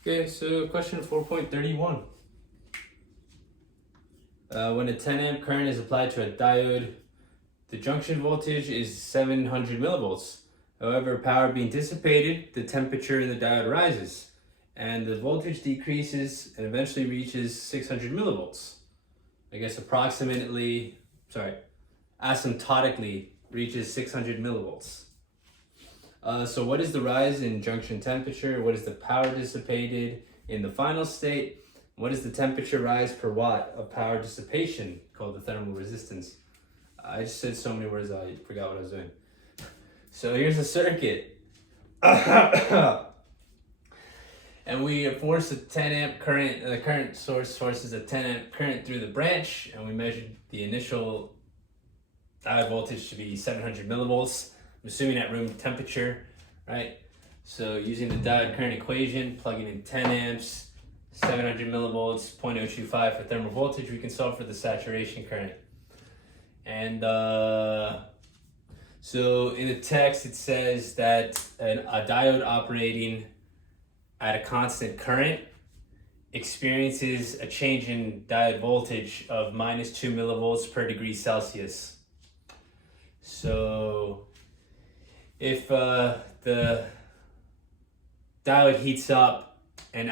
Okay, so question 4.31. When a 10 amp current is applied to a diode, the junction voltage is 700 millivolts. However, power being dissipated, the temperature in the diode rises, and the voltage decreases and eventually reaches 600 millivolts. I guess asymptotically reaches 600 millivolts. So what is the rise in junction temperature? What is the power dissipated in the final state? What is the temperature rise per watt of power dissipation, called the thermal resistance? I just said so many words I forgot what I was doing. So here's the circuit. And we force a 10 amp current, the current source forces a 10 amp current through the branch, and we measured the initial diode voltage to be 700 millivolts. I'm assuming at room temperature, right? So using the diode current equation, plugging in 10 amps, 700 millivolts, 0.025 for thermal voltage, we can solve for the saturation current. And so in the text, it says that a diode operating at a constant current experiences a change in diode voltage of -2 millivolts per degree Celsius. So if the diode heats up and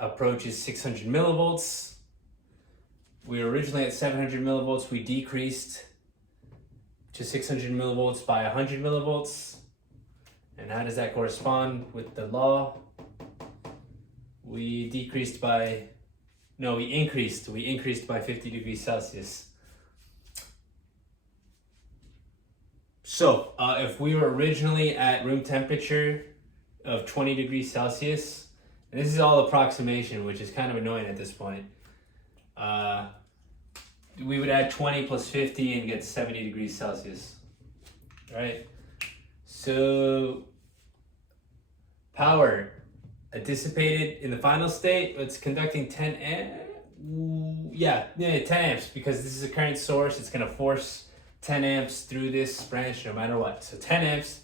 approaches 600 millivolts, we were originally at 700 millivolts, we decreased to 600 millivolts by 100 millivolts. And how does that correspond with the law? We increased by 50 degrees Celsius. So if we were originally at room temperature of 20 degrees Celsius, and this is all approximation, which is kind of annoying at this point, we would add 20 plus 50 and get 70 degrees Celsius, right? So power dissipated in the final state, it's conducting 10 amps. 10 amps, because this is a current source. It's going to force 10 amps through this branch no matter what. So 10 amps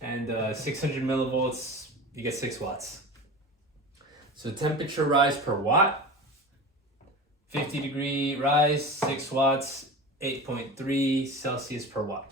and 600 millivolts, you get 6 watts. So temperature rise per watt, 50 degree rise, 6 watts, 8.3 Celsius per watt.